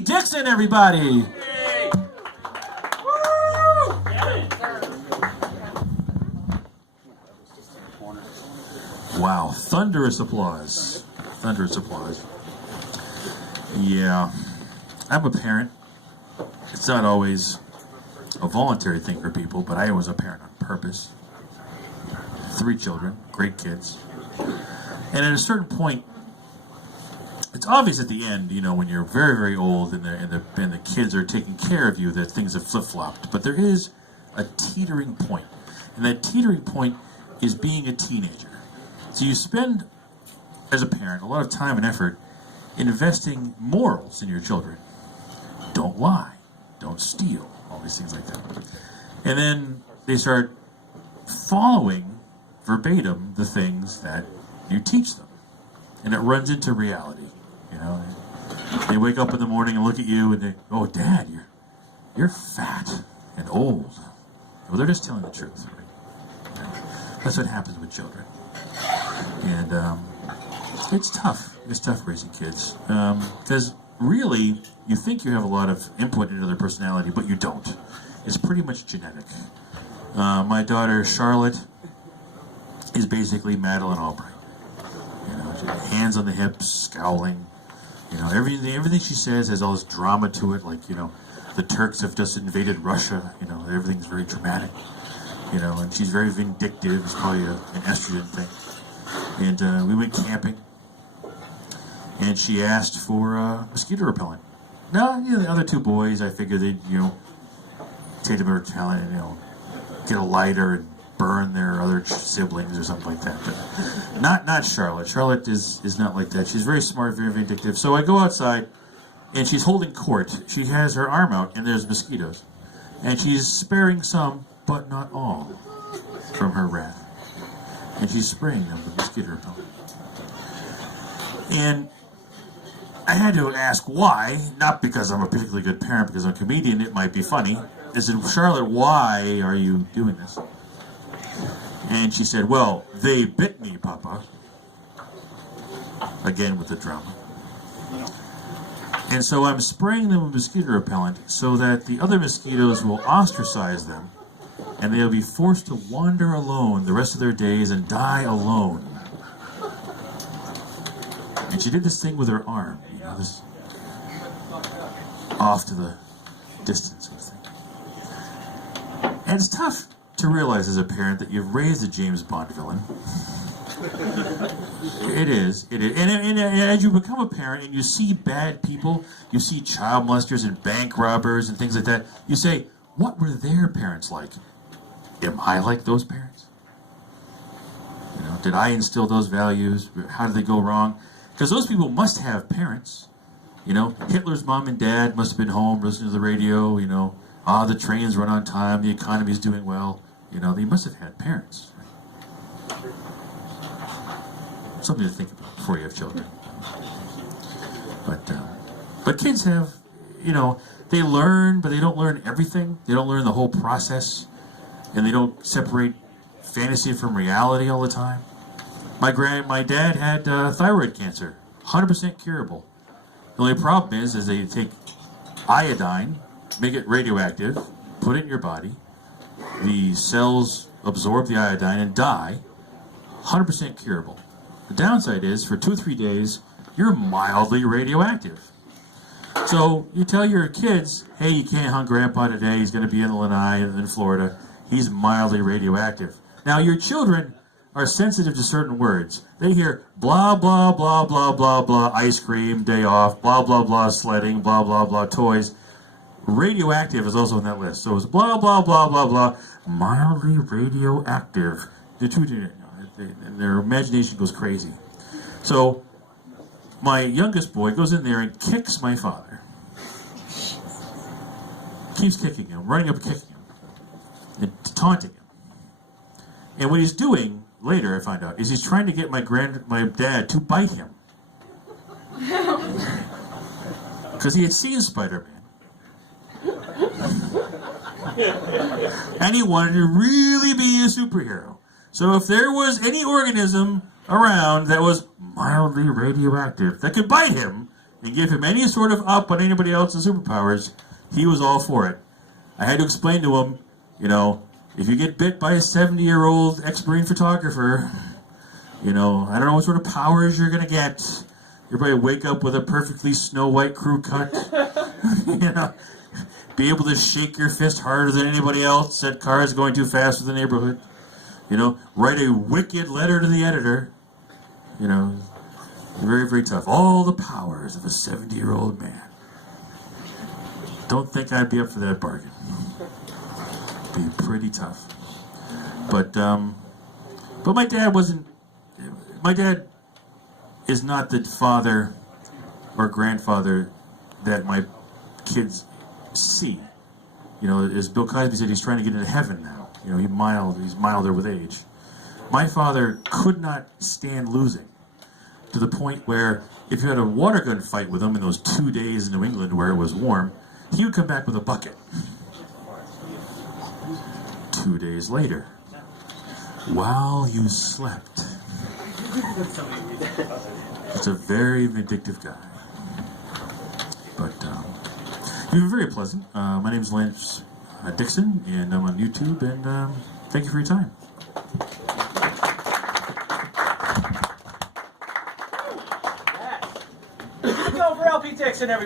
Lee Dixon, everybody. Wow, thunderous applause. Thunderous applause. Yeah, I'm a parent. It's not always a voluntary thing for people, but I was a parent on purpose. 3 children, great kids. And at a certain point, it's obvious at the end, you know, when you're very, very old and the kids are taking care of you, that things have flip-flopped. But there is a teetering point. And that teetering point is being a teenager. So you spend, as a parent, a lot of time and effort investing morals in your children. Don't lie. Don't steal. All these things like that. And then they start following verbatim the things that you teach them. And it runs into reality. You know, they wake up in the morning and look at you and they, oh, Dad, you're fat and old. Well, they're just telling the truth. Right? You know, that's what happens with children. And it's tough. It's tough raising kids. Because really, you think you have a lot of input into their personality, but you don't. It's pretty much genetic. My daughter, Charlotte, is basically Madeline Albright. You know, hands on the hips, scowling. You know, everything she says has all this drama to it, like, you know, the Turks have just invaded Russia. You know, everything's very dramatic. You know, and she's very vindictive. It's probably an estrogen thing. And we went camping, and she asked for mosquito repellent. No, you know, the other 2 boys, I figured they'd, you know, take them to talent and, you know, get a lighter and burn their other siblings or something like that. But not Charlotte. Charlotte is not like that. She's very smart, very vindictive. So I go outside, and she's holding court. She has her arm out, and there's mosquitoes. And she's sparing some, but not all, from her wrath. And she's spraying them with mosquito repellent. And I had to ask why, not because I'm a particularly good parent, because I'm a comedian, it might be funny. I said, Charlotte, why are you doing this? And she said, well, they bit me, Papa. Again with the drama. And so I'm spraying them with mosquito repellent so that the other mosquitoes will ostracize them, and they'll be forced to wander alone the rest of their days and die alone. And she did this thing with her arm, you know, this off to the distance sort of thing. And it's tough to realize as a parent that you've raised a James Bond villain. It is. And as you become a parent and you see bad people, you see child molesters and bank robbers and things like that, you say, what were their parents like? Am I like those parents? You know, did I instill those values? How did they go wrong? Because those people must have parents. You know, Hitler's mom and dad must have been home listening to the radio, you know, the trains run on time, the economy's doing well. You know, they must have had parents. Something to think about before you have children. But kids have, you know, they learn, but they don't learn everything. They don't learn the whole process, and they don't separate fantasy from reality all the time. My dad had thyroid cancer, 100% curable. The only problem is they take iodine, make it radioactive, put it in your body. The cells absorb the iodine and die. 100% curable. The downside is, for 2 or 3 days, you're mildly radioactive. So you tell your kids, hey, you can't hunt Grandpa today. He's going to be in Lanai in Florida. He's mildly radioactive. Now, your children are sensitive to certain words. They hear blah, blah, blah, blah, blah, blah, ice cream, day off, blah, blah, blah, sledding, blah, blah, blah, toys. Radioactive is also on that list. So it's blah, blah, blah, blah, blah, mildly radioactive. Their imagination goes crazy. So my youngest boy goes in there and kicks my father. Keeps kicking him, running up and kicking him, and taunting him. And what he's doing, later I find out, is he's trying to get my dad to bite him. Because he had seen Spider-Man. And he wanted to really be a superhero. So if there was any organism around that was mildly radioactive that could bite him, and give him any sort of up on anybody else's superpowers, he was all for it. I had to explain to him, you know, if you get bit by a 70-year-old ex-Marine photographer, you know, I don't know what sort of powers you're going to get. You'll probably wake up with a perfectly Snow White crew cut. You know, be able to shake your fist harder than anybody else at cars going too fast through the neighborhood. You know, write a wicked letter to the editor. You know, very, very tough. All the powers of a 70-year-old man. Don't think I'd be up for that bargain. Be pretty tough. But my dad wasn't. My dad is not the father or grandfather that my kids see. You know, as Bill Cosby said, he's trying to get into heaven now. You know, he's milder with age. My father could not stand losing, to the point where if you had a water gun fight with him in those 2 days in New England where it was warm, he would come back with a bucket. 2 days later, while you slept. It's a very vindictive guy. But you've been very pleasant. My name is Lance Dixon, and I'm on YouTube, and thank you for your time. Yes. Go for LP Dixon, everybody.